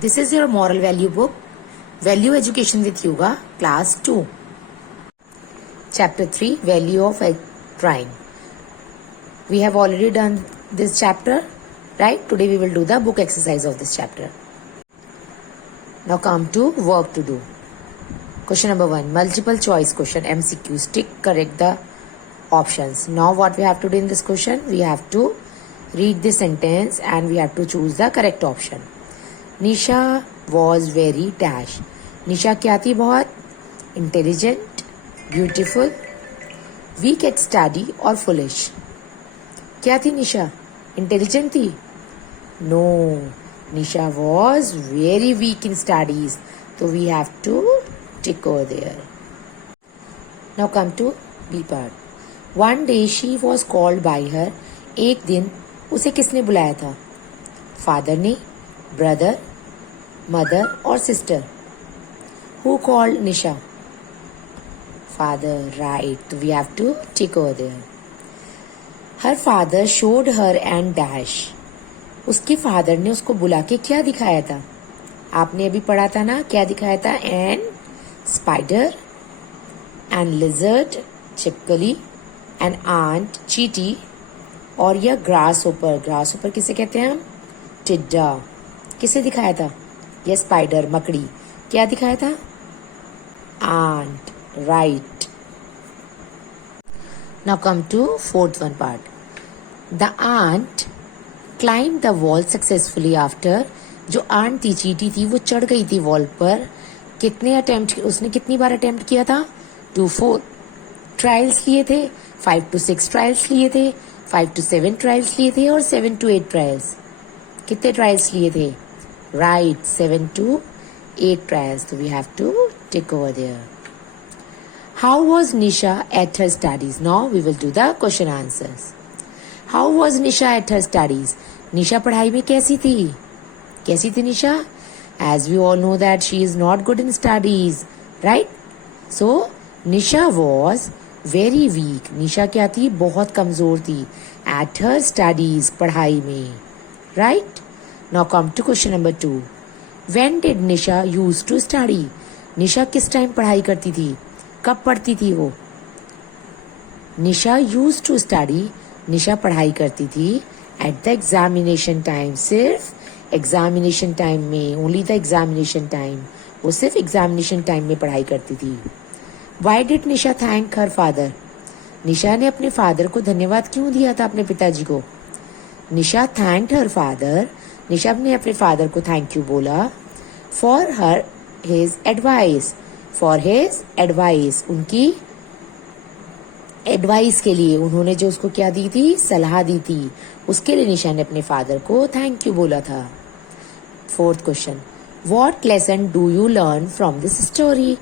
This is your moral value book, Value Education with Yoga, Class 2. Chapter 3, Value of Trying. We have already done this chapter, right? Today we will do the book exercise of this chapter. Now come to work to do. Question number 1, multiple choice question, MCQ. Tick correct the options. Now what we have to do in this question? We have to read the sentence and we have to choose the correct option. Nisha was very dash. निशा क्या थी? बहुत intelligent, beautiful, weak at study और foolish. क्या थी Nisha? Intelligent थी? No, Nisha was very weak in studies. तो we have to tick over there. Now come to B part. One day she was called by her. एक दिन उसे किसने बुलाया था? फादर ने, ब्रदर, मदर और sister. Who called Nisha? Father, right. We have to tick over there. Her father showed her and dash. उसके father ने उसको बुला के क्या दिखाया था? आपने अभी पढ़ा था ना, क्या दिखाया था? एन स्पाइडर, एन लिजर्ड छिपकली, एन आंट चीटी और यह ग्रास ऊपर. ग्रास ऊपर किसे कहते हैं हम? टिड्डा. किसे दिखाया था? यह स्पाइडर मकड़ी. क्या दिखाया था? Ant, right. Now come to fourth one part. The ant climbed the wall successfully after. जो आंट थी, चींटी थी, वो चढ़ गई थी वॉल पर. उसने कितनी बार अटेम्प्ट किया था? 2-4 ट्रायल्स लिए थे, 5-6 ट्रायल्स लिए थे, 5-7 ट्रायल्स लिए थे और 7-8 ट्रायल्स. कितने ट्रायल्स लिए थे? Right, 7-8 trials. So we have to tick over there. How was Nisha at her studies? Now we will do the question answers. How was Nisha at her studies? Nisha पढ़ाई में कैसी थी? कैसी थी Nisha? As we all know that she is not good in studies, right? So Nisha was very weak. Nisha क्या थी? बहुत कमजोर थी. At her studies, पढ़ाई में, right? Now come to question number 2. When did Nisha used to study? निशा किस time पढ़ाई करती थी? कब पढ़ती थी वो? निशा used to study. निशा पढ़ाई करती थी at the examination time. सिर्फ एग्जामिनेशन टाइम में, ओनली द एग्जामिनेशन टाइम. वो सिर्फ एग्जामिनेशन टाइम में पढ़ाई करती थी. Why did Nisha thank her father? निशा ने अपने फादर को धन्यवाद क्यों दिया था, अपने पिताजी को? निशा thanked her father. निशा ने अपने फादर को थैंक यू बोला. For her his advice. For his advice, उनकी एडवाइस के लिए, उन्होंने जो उसको क्या दी थी? सलाह दी थी. उसके लिए निशा ने अपने फादर को थैंक यू बोला था. Fourth question. What lesson do you learn from this story?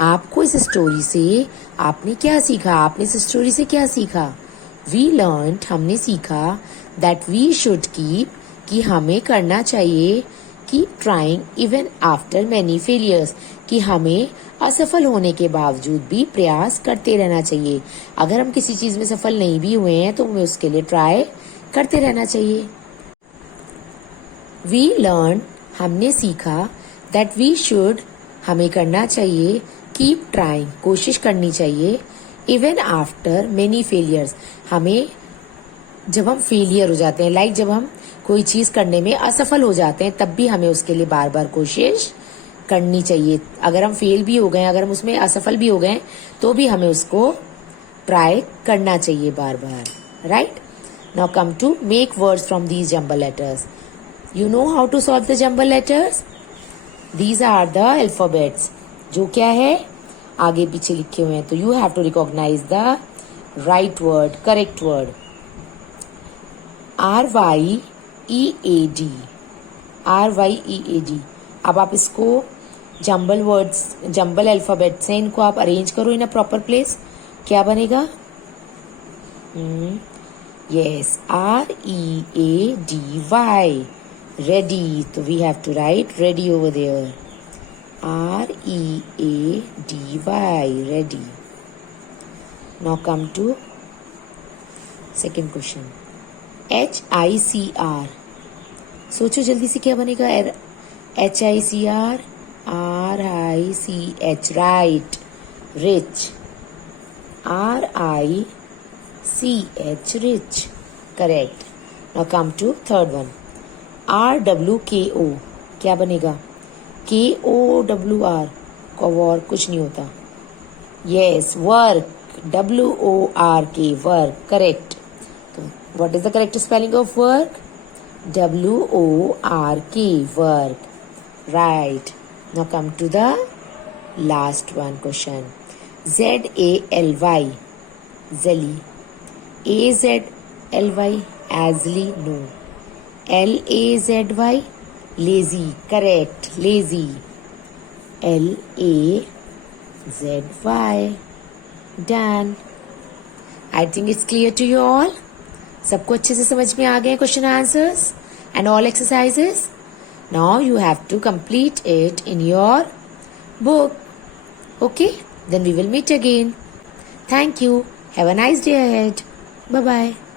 आपको इस स्टोरी से आपने क्या सीखा? आपने इस स्टोरी से क्या सीखा? वी लर्न, हमने सीखा, दैट वी शुड कीप, कि हमें करना चाहिए, keep trying even after many failures, कि हमें असफल होने के बावजूद भी प्रयास करते रहना चाहिए. अगर हम किसी चीज में सफल नहीं भी हुए हैं तो हमें उसके लिए ट्राई करते रहना चाहिए. वी लर्न, हमने सीखा, दैट वी शुड, हमें करना चाहिए, कीप ट्राइंग, कोशिश करनी चाहिए, इवन आफ्टर मेनी फेलियर्स, हमें जब हम फेलियर हो जाते हैं, लाइक जब हम कोई चीज करने में असफल हो जाते हैं, तब भी हमें उसके लिए बार बार कोशिश करनी चाहिए. अगर हम फेल भी हो गए, अगर हम उसमें असफल भी हो गए, तो भी हमें उसको ट्राई करना चाहिए बार बार. Right. Now come to make words from these jumble letters. You know how to solve the jumble letters? These are the alphabets. जो क्या है? आगे पीछे लिखे हुए हैं. तो you have to recognise the right word, correct word. RYEAD. RYEAD. अब आप इसको जंबल वर्ड्स, जंबल अल्फाबेट से इनको आप अरेंज करो इन अ प्रॉपर प्लेस. क्या बनेगा? Yes, READY. रेडी. तो we have to write ready over there. READY. Ready. Now come to second question. HICR. सोचो जल्दी से क्या बनेगा? HICR, RICH, right. Rich, RICH, rich. Correct. Now come to third one. RWKO, क्या बनेगा? KOWR, और कुछ नहीं होता. Yes, work. WORK, work. Correct. What is the correct spelling of work? WORK, work. Right. Now come to the last one question. ZALY, Zally. AZLY, Asly, no. LAZY, lazy. Correct. Lazy. LAZY. Done. I think it's clear to you all. सबको अच्छे से समझ में आ गए question answers and all exercises. Now you have to complete it in your book. Okay, then we will meet again. Thank you. Have a nice day ahead. Bye bye.